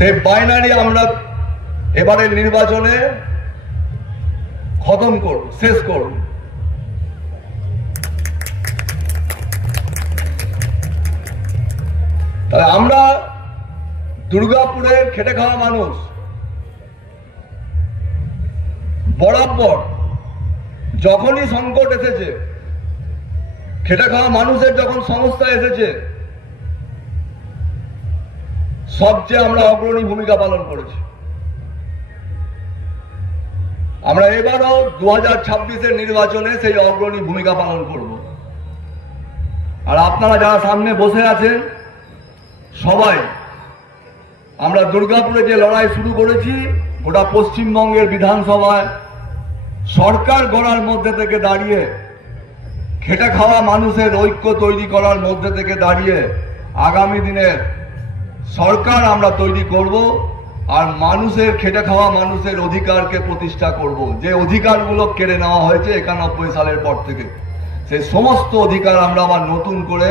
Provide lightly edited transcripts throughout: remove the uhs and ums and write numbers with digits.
সেই বাইনারি আমরা এবারের নির্বাচনে খতম করব, শেষ করব। তাহলে আমরা দুর্গাপুরের খেটে খাওয়া মানুষ বরাবর যখনই সংকট এসেছে, খেটে খাওয়া মানুষের যখন সমস্যা এসেছে, সবচেয়ে আমরা অগ্রণী ভূমিকা পালন করেছি। আমরা এবারও 2026-এর নির্বাচনে সেই অগ্রণী ভূমিকা পালন করব। আর আপনারা যারা সামনে বসে আছেন সবাই, আমরা দুর্গাপুরে যে লড়াই শুরু করেছি, গোটা পশ্চিমবঙ্গের বিধানসভায় সরকার গড়ার মধ্যে থেকে দাঁড়িয়ে, খেটে খাওয়া মানুষের ঐক্য তৈরি করার মধ্যে থেকে দাঁড়িয়ে আগামী দিনের সরকার আমরা তৈরি করব। আর মানুষের, খেটে খাওয়া মানুষের অধিকারকে প্রতিষ্ঠা করব। যে অধিকারগুলো কেড়ে নেওয়া হয়েছে 91 সালের পর থেকে, সেই সমস্ত অধিকার আমরা আবার নতুন করে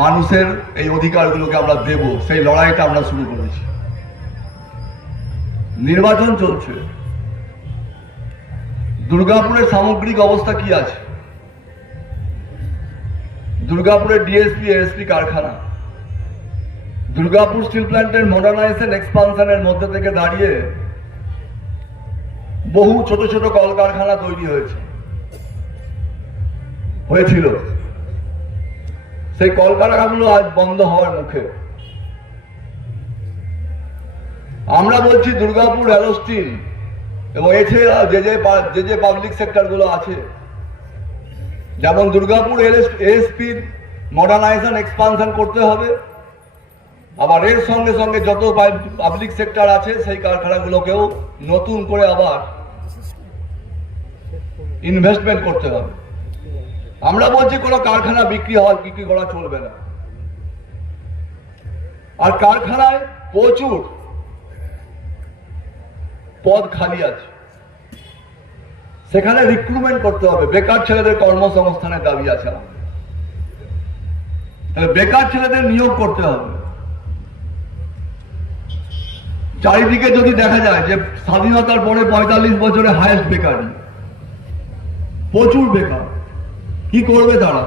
মানুষের এই অধিকারগুলোকে আমরা দেব। সেই লড়াইটা আমরা শুরু করেছি। নির্বাচন চলছে, দুর্গাপুরের সামগ্রিক অবস্থা কি আছে? দুর্গাপুরের ডিএসপি এএসপি কারখানা, দুর্গাপুর স্টিল প্ল্যান্টের মডার্নাইজেশন এক্সপানশনের মধ্যে থেকে দাঁড়িয়ে বহু ছোট ছোট কলকারখানা তৈরি হয়েছিল। সেই কলকারখানাগুলো আজ বন্ধ হওয়ার মুখে। আমরা বলছি দুর্গাপুর অ্যালো স্টিল এবং এছাড়া যে পাবলিক সেক্টর গুলো আছে, যেমন দুর্গাপুর এএসপির মডার্নাইজেশন এক্সপানশন করতে হবে, আবার এর সঙ্গে সঙ্গে যত পাবলিক সেক্টর আছে সেই কারখানাগুলোকেও নতুন করে আবার ইনভেস্টমেন্ট করতে হবে। আমরা বলছি কোনো কারখানা বিক্রি করা চলবে না। আর কারখানায় প্রচুর পদ খালি আছে, সেখানে রিক্রুটমেন্ট করতে হবে। বেকার ছেলেদের কর্মসংস্থানের দাবি আছে আমাদের। তাহলে বেকার ছেলেদের নিয়োগ করতে হবে। চারিদিকে যদি দেখা যায় যে স্বাধীনতার পরে 45 বছরে হাইয়েস্ট বেকারি, প্রচুর বেকার, কি করবে তারা?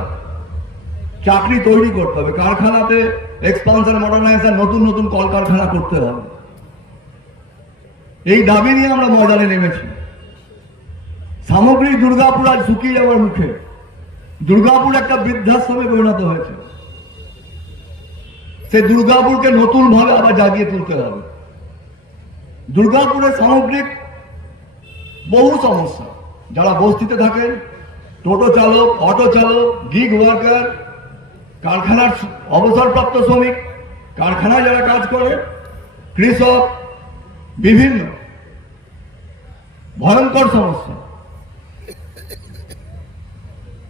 চাকরি তৈরি করতে হবে, কারখানাতে এক্সপানশন মডার্নাইজেশন, নতুন নতুন কলকারখানা করতে হবে। এই দাবি নিয়ে আমরা ময়দানে নেমেছি। সামগ্রিক দুর্গাপুর আজ শুকিয়ে যাওয়ার মুখে। দুর্গাপুর একটা বৃদ্ধাশ্রমে পরিণত হয়েছে। সেই দুর্গাপুরকে নতুন ভাবে আবার জাগিয়ে তুলতে হবে। দুর্গাপুরের সামগ্রিক বহু সমস্যা, যারা বস্তিতে থাকেন, টোটো চালক, অটো চালক, গিগ ওয়ার্কার, কারখানার অবসরপ্রাপ্ত শ্রমিক, কারখানায় যারা কাজ করে, কৃষক, বিভিন্ন ভয়ঙ্কর সমস্যা।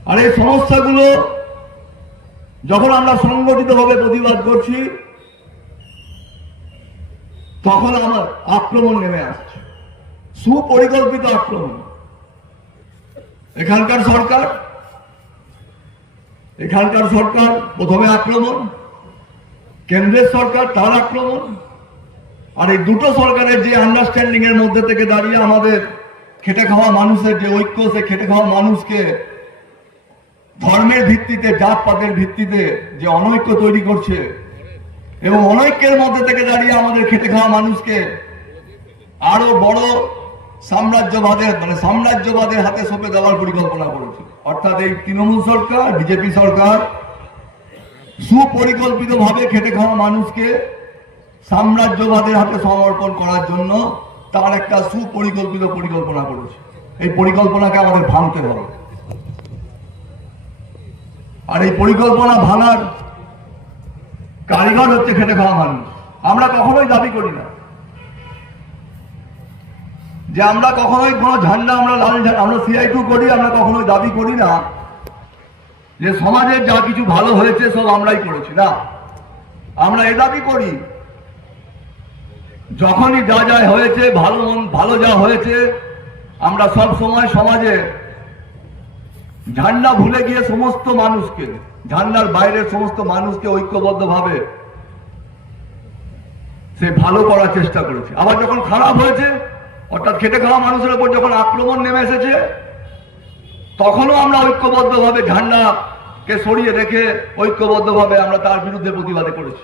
আর এই সমস্যাগুলো যখন আমরা সংগঠিতভাবে প্রতিবাদ করছি, তখন আমার আক্রমণ নেমে আসছে, সুপরিকল্পিত আক্রমণ। এখানকার সরকার প্রথমে আক্রমণ, কেন্দ্রের সরকার তার আক্রমণ। আর এই দুটো সরকারের যে আন্ডারস্ট্যান্ডিং এর মধ্যে থেকে দাঁড়িয়ে আমাদের খেটে খাওয়া মানুষের যে ঐক্য, সে খেটে খাওয়া মানুষকে ধর্মের ভিত্তিতে, জাতপাতের ভিত্তিতে যে অনৈক্য তৈরি করছে, এবং অনৈক্যের মধ্যে থেকে দাঁড়িয়ে আমাদের খেটে খাওয়া মানুষকে আরো বড় সাম্রাজ্যবাদের হাতে সঁপে দেওয়ার পরিকল্পনা করেছে। অর্থাৎ এই তৃণমূল সরকার, বিজেপি সরকার সুপরিকল্পিতভাবে খেটে খাওয়া মানুষকে সাম্রাজ্যবাদের হাতে সমর্পণ করার জন্য তার একটা সুপরিকল্পিত পরিকল্পনা করেছে। এই পরিকল্পনাকে আমাদের ভাঙতে হবে। আর এই পরিকল্পনা ভাঙার কারিগর হচ্ছে খেটে খাওয়া মানুষ। আমরা কখনোই দাবি করি না যে আমরা কখনোই কোনো ঝান্ডা, আমরা লাল ঝান্ডা, আমরা CI2 করি, আমরা কখনোই দাবি করি না যে সমাজের যা কিছু ভালো হয়েছে সব আমরাই করেছি। না, আমরা এ দাবি করি যখনই যা যা হয়েছে, ভালো যা হয়েছে, আমরা সব সময় সমাজে ঝান্ডা ভুলে গিয়ে সমস্ত মানুষকে, ঝান্ডার বাইরের সমস্ত মানুষকে ঐক্যবদ্ধভাবে সে ভালো করার চেষ্টা করেছে। আবার যখন খারাপ হয়েছে, অর্থাৎ খেটে খাওয়া মানুষের উপর যখন আক্রমণ নেমে এসেছে, তখনও আমরা ঐক্যবদ্ধভাবে ঝান্ডাকে সরিয়ে রেখে ঐক্যবদ্ধভাবে আমরা তার বিরুদ্ধে প্রতিবাদে করেছি।